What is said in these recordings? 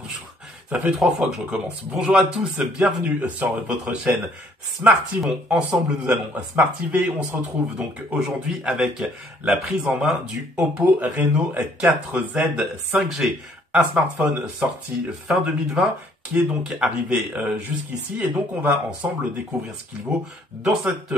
Bonjour. Ça fait 3 fois que je recommence. Bonjour à tous, bienvenue sur votre chaîne Smartivon. Ensemble, nous allons smartiver. On se retrouve donc aujourd'hui avec la prise en main du Oppo Reno 4Z 5G. Un smartphone sorti fin 2020 qui est donc arrivé jusqu'ici. Et donc, on va ensemble découvrir ce qu'il vaut dans cette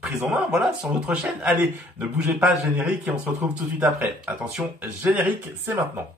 prise en main, voilà, sur votre chaîne. Allez, ne bougez pas, générique, et on se retrouve tout de suite après. Attention, générique, c'est maintenant.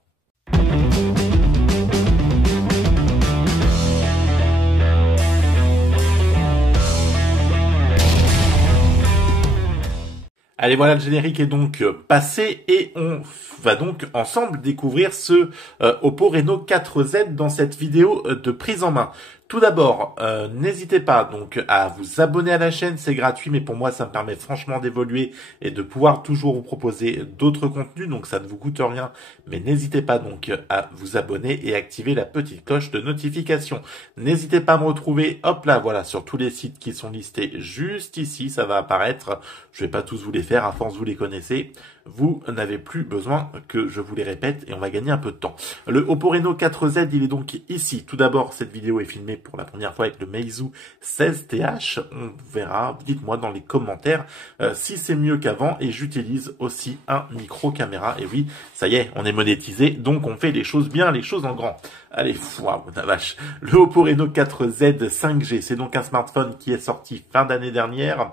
Allez, voilà, le générique est donc passé et on va donc ensemble découvrir ce Oppo Reno 4Z dans cette vidéo de prise en main. Tout d'abord, n'hésitez pas donc à vous abonner à la chaîne, c'est gratuit, mais pour moi ça me permet franchement d'évoluer et de pouvoir toujours vous proposer d'autres contenus, donc ça ne vous coûte rien, mais n'hésitez pas donc à vous abonner et activer la petite cloche de notification. N'hésitez pas à me retrouver, hop là, voilà, sur tous les sites qui sont listés juste ici, ça va apparaître. Je vais pas tous vous les faire, à force vous les connaissez. Vous n'avez plus besoin que je vous les répète et on va gagner un peu de temps. Le Oppo Reno 4Z, il est donc ici. Tout d'abord, cette vidéo est filmée pour la première fois avec le Meizu 16TH. On verra, dites-moi dans les commentaires si c'est mieux qu'avant. Et j'utilise aussi un micro caméra. Et oui, ça y est, on est monétisé, donc on fait les choses bien, les choses en grand. Allez, waouh, la vache. Le Oppo Reno 4Z 5G, c'est donc un smartphone qui est sorti fin d'année dernière.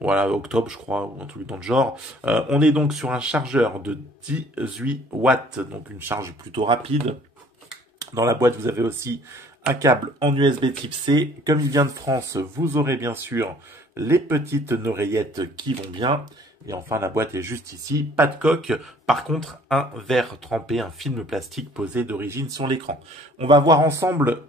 Voilà, octobre, je crois, ou un truc dans le genre. On est donc sur un chargeur de 18 watts, donc une charge plutôt rapide. Dans la boîte, vous avez aussi un câble en USB type C. Comme il vient de France, vous aurez bien sûr les petites oreillettes qui vont bien. Et enfin, la boîte est juste ici. Pas de coque. Par contre, un verre trempé, un film plastique posé d'origine sur l'écran. On va voir ensemble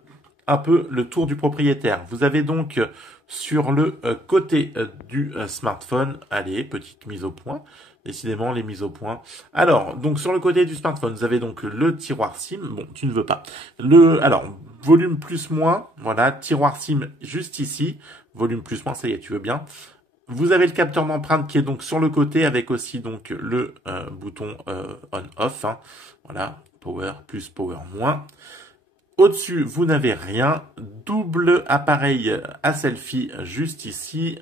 un peu le tour du propriétaire. Vous avez donc sur le côté du smartphone, allez, petite mise au point. Décidément, les mises au point. Alors, donc sur le côté du smartphone, vous avez donc le tiroir SIM. Bon, tu ne veux pas. Alors, volume plus moins. Voilà, tiroir SIM juste ici. Volume plus moins, ça y est, tu veux bien. Vous avez le capteur d'empreinte qui est donc sur le côté avec aussi donc le bouton on-off. Hein. Voilà, power plus, power moins. Au-dessus, vous n'avez rien. Double appareil à selfie juste ici.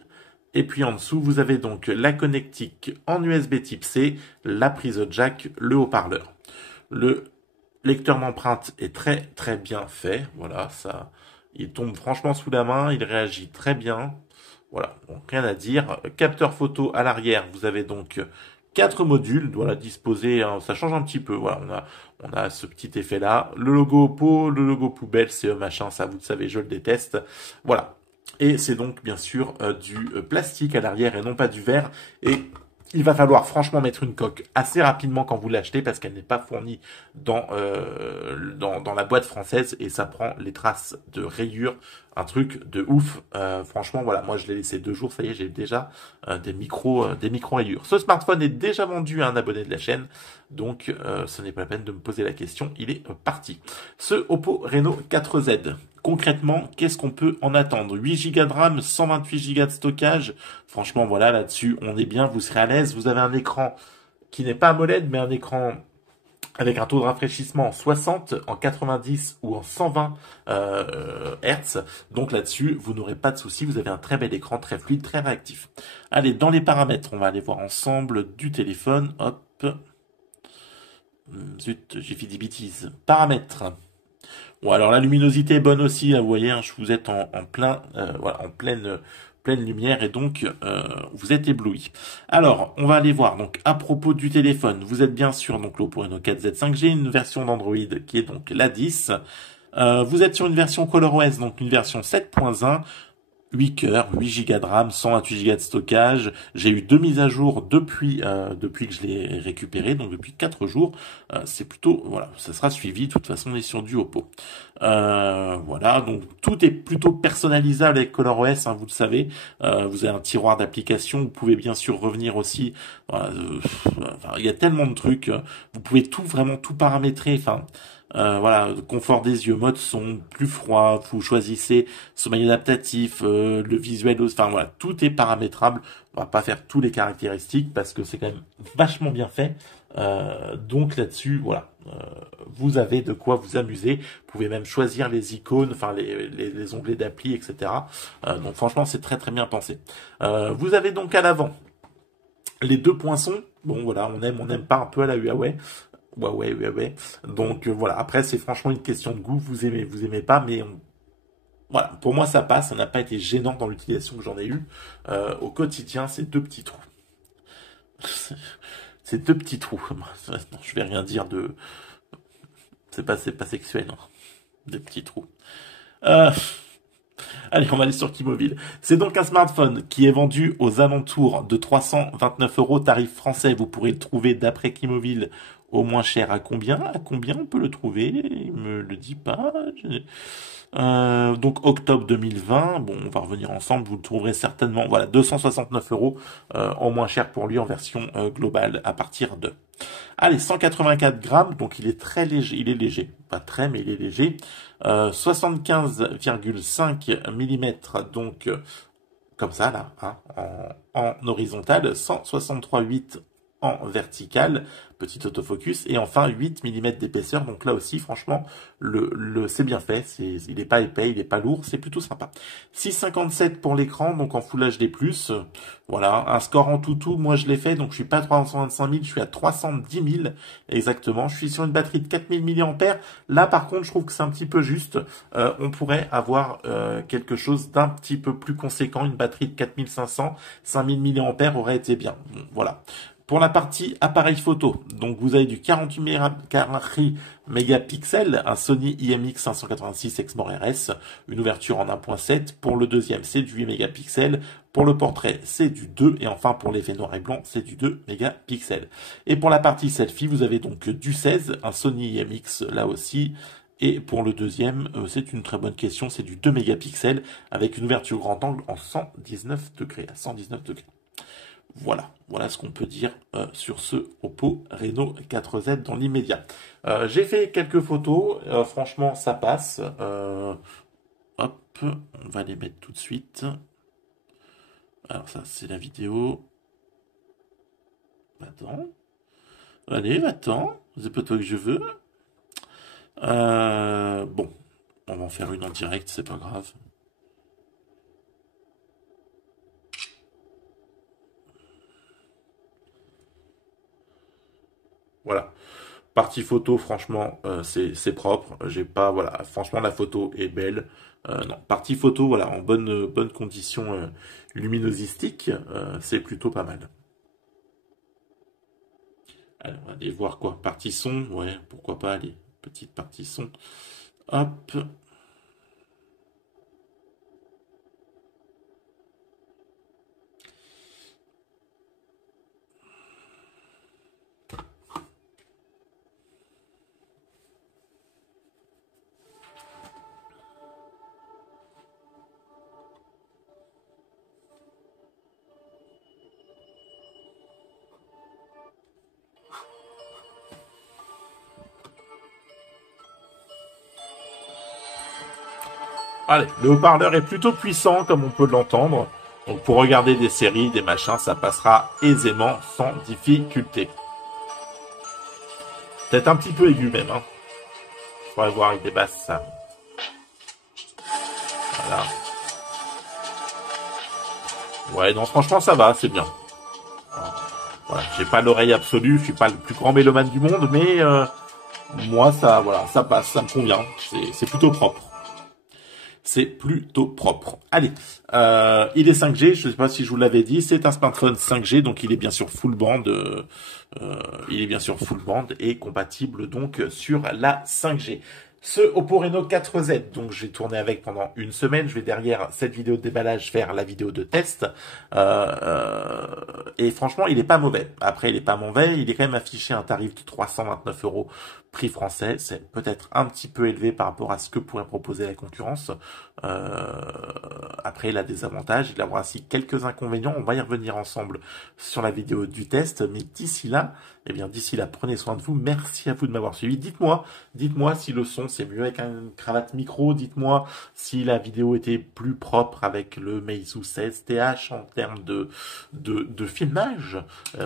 Et puis en dessous, vous avez donc la connectique en USB type C, la prise jack, le haut-parleur. Le lecteur d'empreinte est très très bien fait. Voilà, ça, il tombe franchement sous la main, il réagit très bien. Voilà, donc rien à dire. Capteur photo à l'arrière, vous avez donc 4 modules, voilà, disposés, hein, ça change un petit peu, voilà, on a ce petit effet là, le logo Oppo, le logo poubelle, c'est machin, ça vous le savez, je le déteste, voilà. Et c'est donc bien sûr du plastique à l'arrière et non pas du verre, et il va falloir franchement mettre une coque assez rapidement quand vous l'achetez parce qu'elle n'est pas fournie dans la boîte française et ça prend les traces de rayures, un truc de ouf. Franchement, voilà, moi je l'ai laissé 2 jours, ça y est, j'ai déjà des micro rayures. Ce smartphone est déjà vendu à un abonné de la chaîne, donc ce n'est pas la peine de me poser la question, il est parti. Ce Oppo Reno 4Z. Concrètement, qu'est-ce qu'on peut en attendre? 8 Go de RAM, 128 Go de stockage. Franchement, voilà, là-dessus, on est bien, vous serez à l'aise. Vous avez un écran qui n'est pas AMOLED, mais un écran avec un taux de rafraîchissement en 60, en 90 ou en 120 Hz. Donc là-dessus, vous n'aurez pas de soucis. Vous avez un très bel écran, très fluide, très réactif. Allez, dans les paramètres, on va aller voir ensemble du téléphone. Hop. Zut, j'ai fait des bêtises. Paramètres. Bon, alors la luminosité est bonne aussi, là, vous voyez, hein, vous êtes en pleine lumière et donc vous êtes ébloui. Alors, on va aller voir donc à propos du téléphone, vous êtes bien sûr donc l'Oppo Reno 4Z 5G, une version d'Android qui est donc la 10. Vous êtes sur une version ColorOS, donc une version 7.1. 8 cœurs, 8 Go de RAM, 128 Go de stockage. J'ai eu 2 mises à jour depuis que je l'ai récupéré, donc depuis 4 jours. C'est plutôt, voilà, ça sera suivi. De toute façon, on est sur du Oppo. Voilà, donc tout est plutôt personnalisable avec ColorOS, hein, vous le savez. Vous avez un tiroir d'applications. Vous pouvez bien sûr revenir aussi. Voilà, il y a tellement de trucs. Vous pouvez vraiment tout paramétrer. Enfin. Voilà, confort des yeux, mode son, plus froid, vous choisissez sommeil adaptatif, le visuel, enfin voilà, tout est paramétrable. On va pas faire tous les caractéristiques parce que c'est quand même vachement bien fait. Donc là-dessus, voilà, vous avez de quoi vous amuser. Vous pouvez même choisir les icônes, enfin les onglets d'appli, etc. Donc franchement, c'est très très bien pensé. Vous avez donc à l'avant les deux poinçons. Bon voilà, on n'aime pas, un peu à la Huawei. Huawei. Donc voilà, après c'est franchement une question de goût. Vous aimez pas, mais voilà, pour moi ça passe. Ça n'a pas été gênant dans l'utilisation que j'en ai eu au quotidien. Ces deux petits trous. Ces deux petits trous. Non, je vais rien dire de. C'est pas sexuel, hein. Des petits trous. Euh, Allez, on va aller sur Qmobile. C'est donc un smartphone qui est vendu aux alentours de 329 euros, tarif français. Vous pourrez le trouver d'après Qmobile au moins cher. À combien? À combien on peut le trouver? Il me le dit pas. Donc octobre 2020. Bon, on va revenir ensemble. Vous le trouverez certainement. Voilà, 269 euros en moins cher pour lui en version globale à partir de. Allez, 184 grammes, donc il est très léger, il est léger, pas très, mais il est léger. 75,5 mm, donc comme ça là, hein, en horizontal, 163,8 en vertical, petit autofocus, et enfin 8 mm d'épaisseur, donc là aussi franchement c'est bien fait, il est pas épais, il est pas lourd, c'est plutôt sympa. 6,57 pour l'écran, donc en Full HD+, voilà, un score en tout, moi je l'ai fait, donc je suis pas à 325 000, je suis à 310 000 exactement, je suis sur une batterie de 4000 mAh, là par contre je trouve que c'est un petit peu juste, on pourrait avoir quelque chose d'un petit peu plus conséquent, une batterie de 4500, 5000 mAh aurait été bien, bon, voilà. Pour la partie appareil photo, donc vous avez du 48 mégapixels, un Sony IMX586 Exmor RS, une ouverture en 1.7. Pour le deuxième, c'est du 8 mégapixels. Pour le portrait, c'est du 2. Et enfin, pour l'effet noir et blanc, c'est du 2 mégapixels. Et pour la partie selfie, vous avez donc du 16, un Sony IMX là aussi. Et pour le deuxième, c'est une très bonne question, c'est du 2 mégapixels avec une ouverture grand angle en 119 degrés, à 119 degrés. Voilà ce qu'on peut dire sur ce Oppo Reno 4Z dans l'immédiat. J'ai fait quelques photos, franchement ça passe. Hop, on va les mettre tout de suite. Alors ça c'est la vidéo. Attends. Allez, va-t'en. C'est pas toi que je veux. Bon, on va en faire une en direct, c'est pas grave. Voilà. Partie photo, franchement, c'est propre. J'ai pas, voilà, franchement, la photo est belle. Non, partie photo, voilà, en bonne condition luminosistique, c'est plutôt pas mal. Alors, on va aller voir quoi. Partie son, ouais, pourquoi pas, allez, petite partie son. Hop. Allez, le haut-parleur est plutôt puissant, comme on peut l'entendre. Donc pour regarder des séries, des machins, ça passera aisément, sans difficulté. Peut-être un petit peu aigu même, hein. Faudrait voir avec des basses, ça. Voilà. Ouais, non, franchement, ça va, c'est bien. Voilà, j'ai pas l'oreille absolue, je suis pas le plus grand mélomane du monde, mais moi, ça, voilà, ça passe, ça me convient. C'est plutôt propre. C'est plutôt propre. Allez, il est 5G, je ne sais pas si je vous l'avais dit, c'est un smartphone 5G, donc il est bien sûr full band, et compatible donc sur la 5G. Ce Oppo Reno 4Z, donc j'ai tourné avec pendant une semaine. Je vais derrière cette vidéo de déballage faire la vidéo de test. Et franchement, il est pas mauvais. Après, il est pas mauvais. Il est quand même affiché un tarif de 329 euros prix français. C'est peut-être un petit peu élevé par rapport à ce que pourrait proposer la concurrence. Après, il a des avantages. Il aura aussi quelques inconvénients. On va y revenir ensemble sur la vidéo du test. Mais d'ici là, prenez soin de vous. Merci à vous de m'avoir suivi. Dites-moi si le son c'est mieux avec une cravate micro. Dites-moi si la vidéo était plus propre avec le Meizu 16TH en termes de filmage.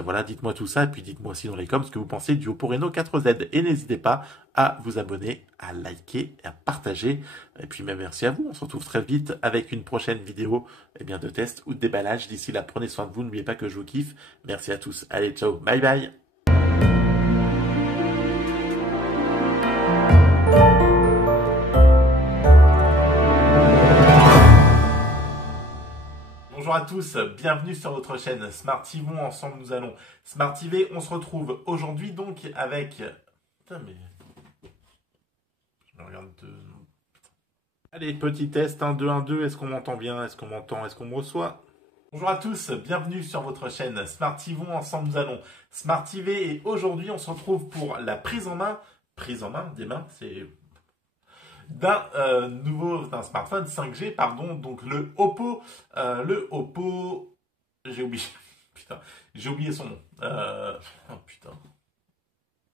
Voilà, dites-moi tout ça. Et puis dites-moi aussi dans les coms ce que vous pensez du Oppo Reno 4Z. Et n'hésitez pas pas à vous abonner, à liker et à partager. Et puis même merci à vous. On se retrouve très vite avec une prochaine vidéo de test ou de déballage. D'ici là, prenez soin de vous. N'oubliez pas que je vous kiffe. Merci à tous. Allez, ciao. Bye bye. Bonjour à tous, bienvenue sur votre chaîne Smartivons. Ensemble nous allons Smartiver. On se retrouve aujourd'hui donc avec... Putain mais... Je me regarde de... Allez, petit test, 1, 2, 1, 2. Est-ce qu'on m'entend bien? Est-ce qu'on m'entend? Est-ce qu'on me reçoit? Bonjour à tous, bienvenue sur votre chaîne Smartivons. Ensemble nous allons Smartiver et aujourd'hui on se retrouve pour la prise en main des mains, c'est... d'un smartphone 5G, pardon, donc le Oppo, j'ai oublié, putain, j'ai oublié son nom, oh putain.